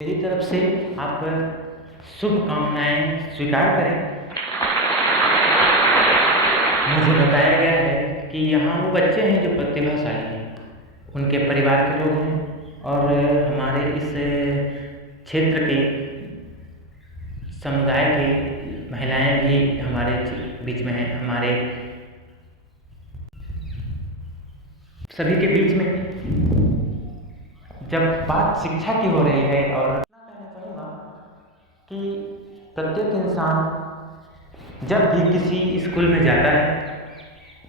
मेरी तरफ से आप शुभकामनाएँ स्वीकार करें। मुझे बताया गया है कि यहाँ वो बच्चे हैं जो प्रतिभाशाली हैं, उनके परिवार के लोग हैं और हमारे इस क्षेत्र के समुदाय की महिलाएँ भी हमारे बीच में हैं, हमारे सभी के बीच में। जब बात शिक्षा की हो रही है और इतना कहना चाहूँगा कि प्रत्येक इंसान जब भी किसी स्कूल में जाता है,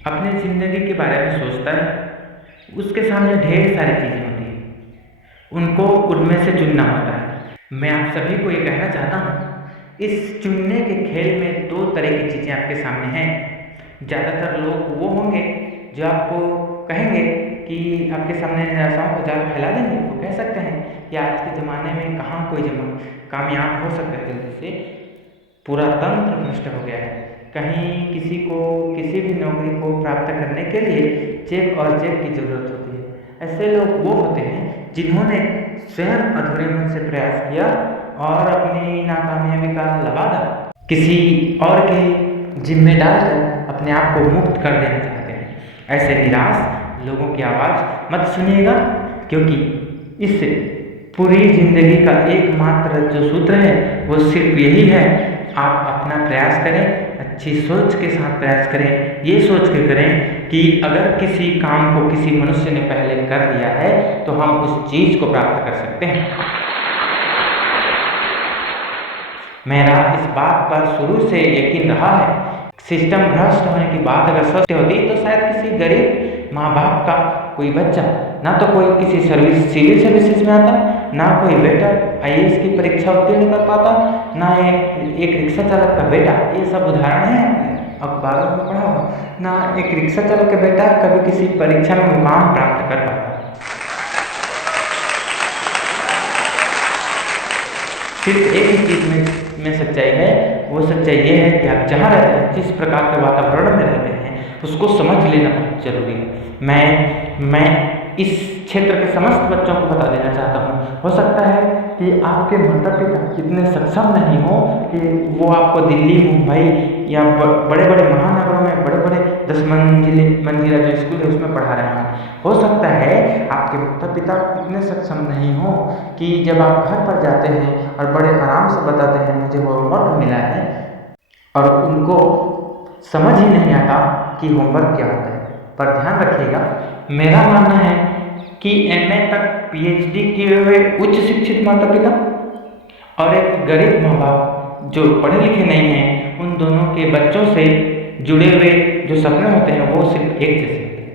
अपनी ज़िंदगी के बारे में सोचता है, उसके सामने ढेर सारी चीज़ें होती हैं, उनको उनमें से चुनना होता है। मैं आप सभी को ये कहना चाहता हूँ, इस चुनने के खेल में 2 तरह की चीज़ें आपके सामने हैं। ज़्यादातर लोग वो होंगे जो आपको कहेंगे कि आपके सामने निराशाओं का जाल फैला देंगे। वो कह सकते हैं कि आज के ज़माने में कहाँ कोई कामयाब हो सकता है जल्दी से, पूरा तंत्र नष्ट हो गया है। कहीं किसी को किसी भी नौकरी को प्राप्त करने के लिए चेक और चेक की ज़रूरत होती है। ऐसे लोग वो होते हैं जिन्होंने स्वयं अधूरे मन से प्रयास किया और अपनी नाकामयाबी का लबादा किसी और के जिम्मे डालकर अपने आप को मुक्त कर देना चाहते हैं। ऐसे निराश लोगों की आवाज़ मत सुनिएगा, क्योंकि इस पूरी ज़िंदगी का एकमात्र जो सूत्र है वो सिर्फ यही है, आप अपना प्रयास करें, अच्छी सोच के साथ प्रयास करें। ये सोच के करें कि अगर किसी काम को किसी मनुष्य ने पहले कर लिया है तो हम उस चीज़ को प्राप्त कर सकते हैं। मेरा इस बात पर शुरू से यकीन रहा है, सिस्टम भ्रष्ट होने की बात अगर सत्य होती तो शायद किसी गरीब माँ बाप का कोई बच्चा ना तो कोई किसी सिविल सर्विसेज में आता, ना कोई बेटा IAS की परीक्षा उत्तीर्ण कर पाता, ना एक रिक्शा चालक का बेटा, ये सब उदाहरण हैं अखबारों में पढ़ा हुआ, ना एक रिक्शा चालक का बेटा कभी किसी परीक्षा में मुकाम प्राप्त कर पाता। सिर्फ एक ही चीज़ में सच्चाई है, वो सच्चाई ये है कि आप जहाँ रहते हैं, जिस प्रकार के वातावरण में रहते हैं, उसको समझ लेना बहुत ज़रूरी है। मैं इस क्षेत्र के समस्त बच्चों को बता देना चाहता हूँ, हो सकता है कि आपके माता पिता इतने सक्षम नहीं हो कि वो आपको दिल्ली, मुंबई या बड़े बड़े महानगरों में बड़े बड़े 10 मंजिला जो स्कूल है उसमें पढ़ा रहे हैं। हो सकता है आपके माता पिता इतने सक्षम नहीं हो कि जब आप घर पर जाते हैं और बड़े आराम से बताते हैं मुझे होमवर्क मिला है, और उनको समझ ही नहीं आता कि होमवर्क क्या होता है। पर ध्यान रखिएगा, मेरा मानना है कि MA तक PhD किए हुए उच्च शिक्षित माता पिता और एक गरीब माँ बाप जो पढ़े लिखे नहीं हैं, उन दोनों के बच्चों से जुड़े हुए जो सपने होते हैं वो सिर्फ एक जैसे होते हैं।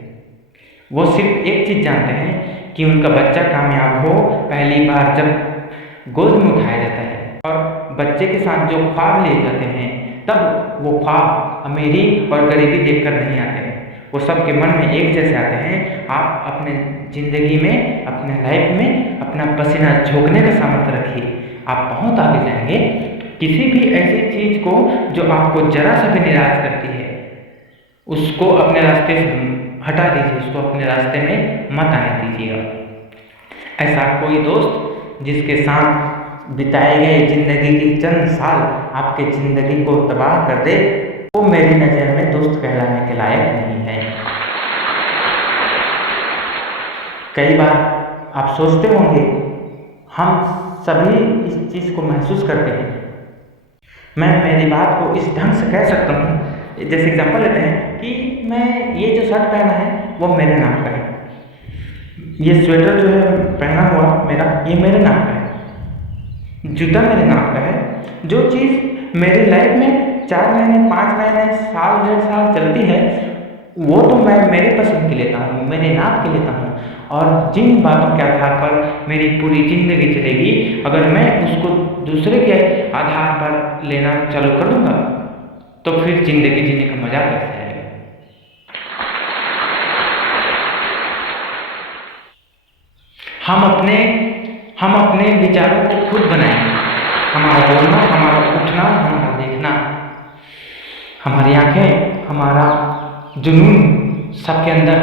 वो सिर्फ एक चीज़ जानते हैं कि उनका बच्चा कामयाब हो। पहली बार जब गोद में उठाया जाता है और बच्चे के साथ जो ख्वाब लिए जाते हैं, तब वो ख्वाब अमीरी और गरीबी देखकर नहीं आते हैं, वो सबके मन में एक जैसे आते हैं। आप अपने ज़िंदगी में, अपने लाइफ में अपना पसीना झोंकने का सामर्थ्य रखिए, आप बहुत आगे जाएंगे। किसी भी ऐसी चीज़ को जो आपको जरा सा भी निराश करती है, उसको अपने रास्ते से हटा दीजिए, उसको अपने रास्ते में मत आने दीजिएगा। ऐसा कोई दोस्त जिसके साथ बिताए गए जिंदगी के चंद साल आपके ज़िंदगी को तबाह कर दे, वो मेरी नज़र में दोस्त कहलाने के लायक नहीं है। कई बार आप सोचते होंगे, हम सभी इस चीज़ को महसूस करते हैं। मैं मेरी बात को इस ढंग से कह सकता हूँ, जैसे एग्जांपल लेते हैं कि मैं ये जो शर्ट पहना है वो मेरे नाम का है, ये स्वेटर जो है पहना हुआ मेरा, ये मेरे नाम का है, जूता मेरे नाम का है। जो चीज़ मेरी लाइफ में 4 महीने, 5 महीने, साल, 1.5 साल चलती है, वो तो मैं मेरे पसंद की लेता हूँ, मेरे नाम की लेता हूँ। और जिन बातों के आधार पर मेरी पूरी ज़िंदगी चलेगी, अगर मैं उसको दूसरे के आधार पर लेना चालू कर दूँगा तो फिर ज़िंदगी जीने का मजा कैसे आएगा। हम अपने विचारों को खुद बनाएंगे। हमारा बोलना, हमारा उठना, हमारा देखना, हमारी आँखें, हमारा जुनून सबके अंदर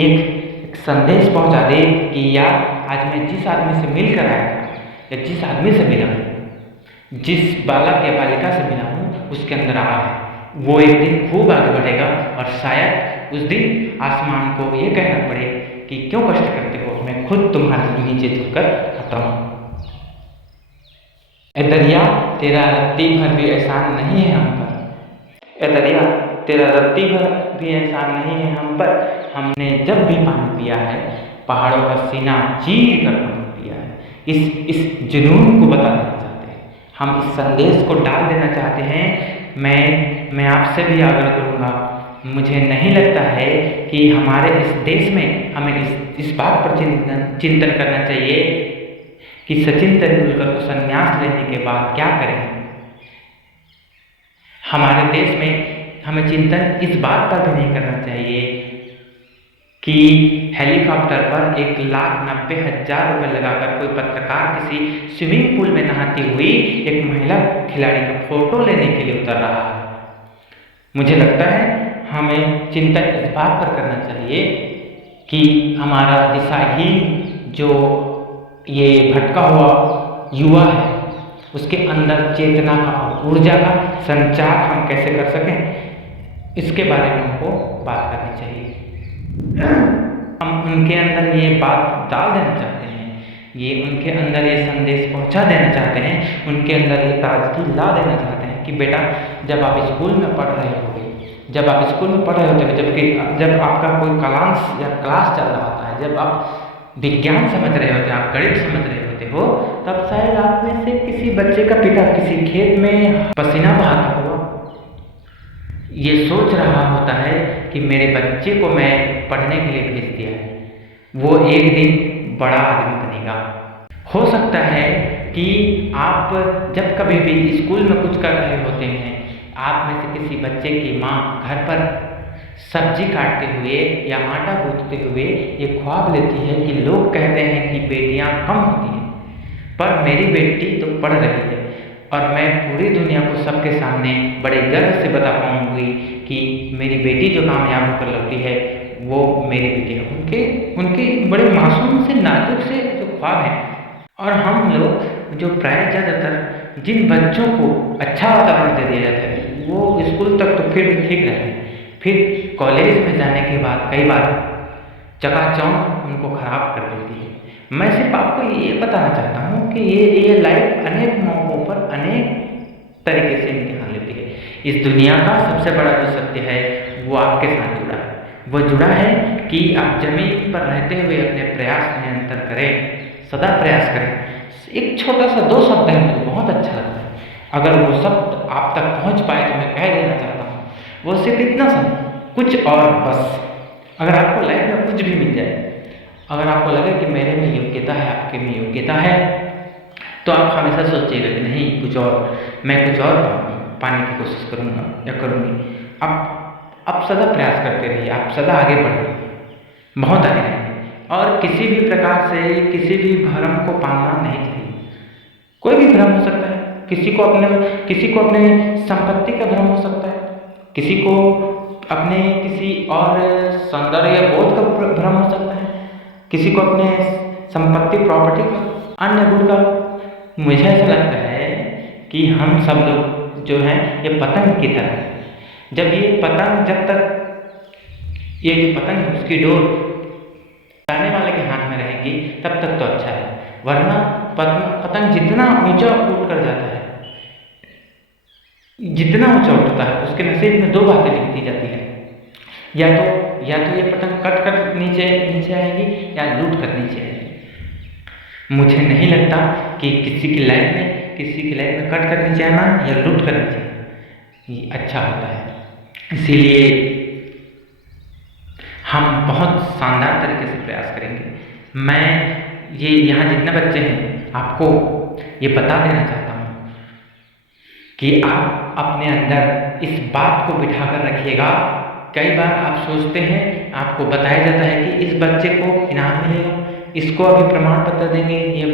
एक संदेश पहुंचा दे कि यार आज मैं जिस आदमी से मिलकर आया था, या जिस आदमी से मिला हूँ, जिस बालक या बालिका से मिला हूँ, उसके अंदर आ है, वो एक दिन खूब आगे बढ़ेगा और शायद उस दिन आसमान को ये कहना पड़े कि क्यों कष्ट करते हो, मैं खुद तुम्हारे नीचे झुककर आता हूँ। ए दरिया तेरा रत्ती भर भी एहसान नहीं है हम पर, ए दरिया तेरा रत्ती भर भी एहसान नहीं है हम पर, हमने जब भी पानी पिया है पहाड़ों का सीना चीर कर पानी पिया है। इस जुनून को बता देना चाहते हैं, हम इस संदेश को डाल देना चाहते हैं। मैं आपसे भी आग्रह करूँगा, मुझे नहीं लगता है कि हमारे इस देश में हमें इस बात पर चिंतन करना चाहिए कि सचिन तेंदुलकर को संन्यास लेने के बाद क्या करें। हमारे देश में हमें चिंतन इस बात पर भी नहीं करना चाहिए कि हेलीकॉप्टर पर 1,90,000 रुपये लगाकर कोई पत्रकार किसी स्विमिंग पूल में नहाती हुई एक महिला खिलाड़ी का फोटो लेने के लिए उतर रहा है। मुझे लगता है हमें चिंतन इस बात पर करना चाहिए कि हमारा दिशाहीन जो ये भटका हुआ युवा है, उसके अंदर चेतना का, ऊर्जा का संचार हम कैसे कर सकें, इसके बारे में हमको बात करनी चाहिए। हम उनके अंदर ये बात डाल देना चाहते हैं, ये उनके अंदर ये संदेश पहुंचा देना चाहते हैं, उनके अंदर ये ताजगी ला देना चाहते हैं कि बेटा जब आप स्कूल में पढ़ रहे होगे, जब आप स्कूल में पढ़ रहे होते हैं, जब आपका कोई क्लास या क्लास चल रहा होता है, जब आप विज्ञान समझ रहे होते हैं, आप गणित समझ रहे होते हो, तब शायद आप में से किसी बच्चे का पिता किसी खेत में पसीना बहाता हुआ ये सोच रहा होता है कि मेरे बच्चे को मैं पढ़ने के लिए भेज दिया है, वो एक दिन बड़ा आदमी बनेगा। हो सकता है कि आप जब कभी भी स्कूल में कुछ कर रहे होते हैं, आप में से किसी बच्चे की माँ घर पर सब्जी काटते हुए या आटा गूंथते हुए ये ख्वाब लेती है कि लोग कहते हैं कि बेटियां कम होती हैं, पर मेरी बेटी तो पढ़ रही है और मैं पूरी दुनिया को सबके सामने बड़े गर्व से बता पाऊंगी कि मेरी बेटी जो कामयाब होकर लौटी है वो मेरी बेटी है। उनके बड़े मासूम से, नाजुक से जो ख्वाब हैं। और हम लोग जो प्राय ज़्यादातर जिन बच्चों को अच्छा वातावरण दे दिया जाता है वो स्कूल तक तो फिर भी ठीक रहते हैं, फिर कॉलेज में जाने के बाद कई बार चकाचौंध उनको खराब कर देती है। मैं सिर्फ आपको ये बताना चाहता हूँ कि ये लाइफ अनेक मौक़ों पर अनेक तरीके से इम्तिहान लेती है। इस दुनिया का सबसे बड़ा जो सत्य है वो आपके साथ जुड़ा है। वो जुड़ा है कि आप जमीन पर रहते हुए अपने प्रयास निरंतर करें, सदा प्रयास करें। एक छोटा सा 2 शब्द है, मुझे बहुत अच्छा लगता है, अगर वो शब्द आप तक पहुँच पाए तो मैं कह देना चाहता हूँ, वो सिर्फ इतना सा, कुछ और बस। अगर आपको लाइफ में कुछ भी मिल जाए, अगर आपको लगे कि मेरे में योग्यता है, आपके में योग्यता है, तो आप हमेशा सोचिएगा कि नहीं कुछ और, मैं कुछ और पाने की कोशिश करूँगा या करूँगी। आप सदा प्रयास करते रहिए, आप सदा आगे बढ़िए, बहुत आगे बढ़िए, और किसी भी प्रकार से किसी भी भ्रम को पालना नहीं चाहिए। कोई भी भ्रम हो सकता है, किसी को अपने संपत्ति का भ्रम हो सकता है, किसी को अपने किसी और सौंदर्य बोध का भ्रम हो सकता है, किसी को अपने संपत्ति, प्रॉपर्टी का, अन्य गुण का। मुझे ऐसा लगता है कि हम सब लोग जो हैं ये पतंग की तरह, जब ये जो पतंग है उसकी डोर उड़ाने वाले के हाथ में रहेगी तब तक तो अच्छा है, वरना पतंग जितना ऊंचा उठ कर जाता है, जितना ऊंचा उठता है उसके नसीब में 2 बातें लिखती जाती है, या तो ये पतंग कट कर नीचे आएगी या लूट कर नीचे आएगी। मुझे नहीं लगता कि किसी की लाइफ में कट कर नीचे आना या लूट कर नीचे आना ये अच्छा होता है। इसीलिए हम बहुत शानदार तरीके से प्रयास करेंगे। मैं ये यहाँ जितने बच्चे हैं आपको ये बता देना चाहता हूँ कि आप अपने अंदर इस बात को बिठा कर रखिएगा। कई बार आप सोचते हैं, आपको बताया जाता है कि इस बच्चे को इनाम मिलेगा, इसको अभी प्रमाण पत्र देंगे, ये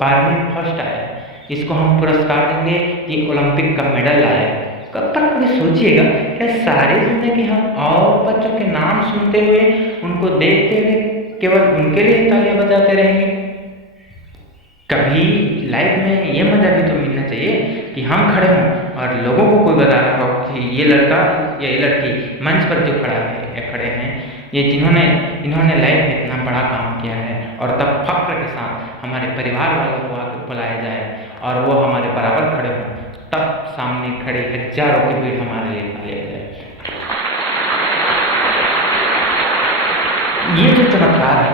12वीं में फर्स्ट आया, इसको हम पुरस्कार देंगे, ये ओलंपिक का मेडल लाया। कब तक कभी सोचिएगा क्या सारी जिंदगी हम और बच्चों के नाम सुनते हुए, उनको देखते हुए केवल उनके लिए तालियां बजाते रहेंगे? कभी लाइफ में ये मज़ा भी तो मिलना चाहिए कि हम खड़े हों और लोगों को कोई बता रहा हो कि ये लड़का या ये लड़की मंच पर जो खड़ा है या खड़े हैं, ये इन्होंने लाइफ में इतना बड़ा काम किया है, और तब फक्र के साथ हमारे परिवार वालों को आगे बुलाया जाए और वो हमारे बराबर खड़े हों, तब सामने खड़े हजारों की भीड़ हमारे लिए लिया जाए। ये जो चमत्कार है,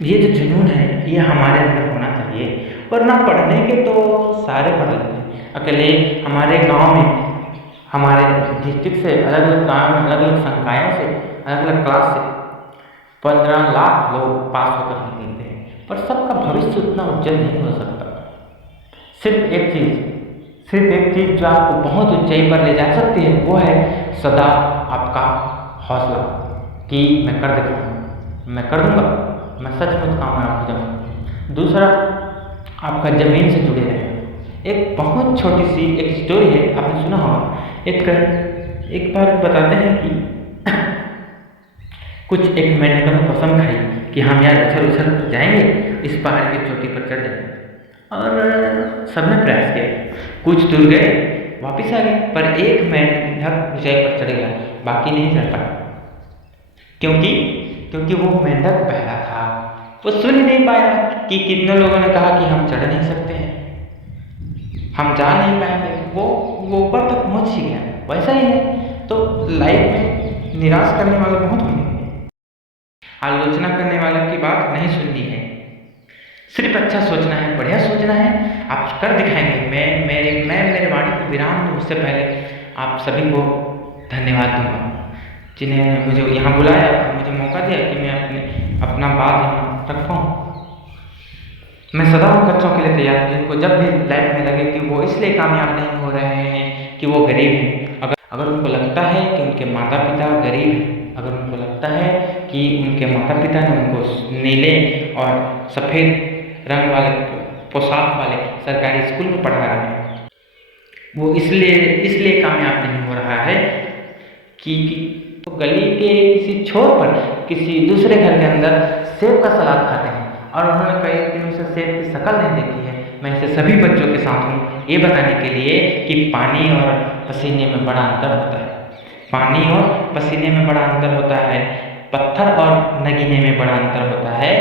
ये जो जुनून है, ये हमारे अंदर होना चाहिए। वरना पढ़ने के तो सारे पढ़ लेते हैं। अकेले हमारे गांव में, हमारे डिस्ट्रिक्ट से, अलग अलग गाँव में, अलग अलग संकायों से, अलग अलग क्लास से 15 लाख लोग पास होकर निकलते हैं, पर सबका भविष्य उतना उज्जवल नहीं हो सकता। सिर्फ एक चीज़ जो आपको बहुत ऊंचाई पर ले जा सकती है, वो है सदा आपका हौसला कि मैं कर दिखाऊंगा, मैं कर दूंगा, मैं सचमुच कामयाब हो जाऊंगा। दूसरा, आपका ज़मीन से जुड़े रहें। एक बहुत छोटी सी एक स्टोरी है, आपने सुना होगा। एक बार बताते हैं कि कुछ एक मेंढकों ने कसम खाई कि हम यार उछल उछल जाएंगे, इस पहाड़ की चोटी पर चढ़ जाएंगे, और सबने प्रयास किया। कुछ दूर गए, वापिस आ गए, पर एक मेंढक ऊंचाई पर चढ़ गया, बाकी नहीं चढ़ पाया। क्योंकि वो मेंढक पहला था, वो सुन ही नहीं पाया कि कितने लोगों ने कहा कि हम चढ़ नहीं सकते हैं, हम जा नहीं पाएंगे। वो ऊपर तक पहुंच ही गया। वैसा ही है तो लाइफ में निराश करने वाले बहुत होंगे, आलोचना करने वालों की बात नहीं सुननी है, सिर्फ अच्छा सोचना है, बढ़िया सोचना है, आप कर दिखाएंगे। मैं मेरे वाणी को विराम दूँ उससे पहले आप सभी को धन्यवाद दूंगा, जिन्हें मुझे यहाँ बुलाया और मुझे मौका दिया कि मैं अपना बात यहाँ रख पाऊँ। मैं सदा उन बच्चों के लिए तैयार हूँ जिनको जब भी लाइफ में लगे कि वो इसलिए कामयाब नहीं हो रहे हैं कि वो गरीब हैं। अगर उनको लगता है कि उनके माता पिता गरीब हैं, अगर उनको लगता है कि उनके माता पिता ने उनको नीले और सफ़ेद रंग वाले पोशाक वाले सरकारी स्कूल में पढ़ा रहे हैं, वो इसलिए कामयाब नहीं हो रहा है कि तो गली के किसी छोर पर किसी दूसरे घर के अंदर सेब का सलाद खाते हैं और उन्होंने कई दिनों से सेब की शक्ल नहीं देखी है। मैं ऐसे सभी बच्चों के साथ हूँ ये बताने के लिए कि पानी और पसीने में बड़ा अंतर होता है, पानी और पसीने में बड़ा अंतर होता है, पत्थर और नगीने में बड़ा अंतर होता है,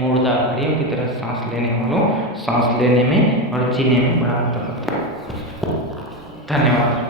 मुर्दा घड़ियों की तरह सांस लेने वालों सांस लेने में और जीने में बड़ा अंतर होता है। धन्यवाद।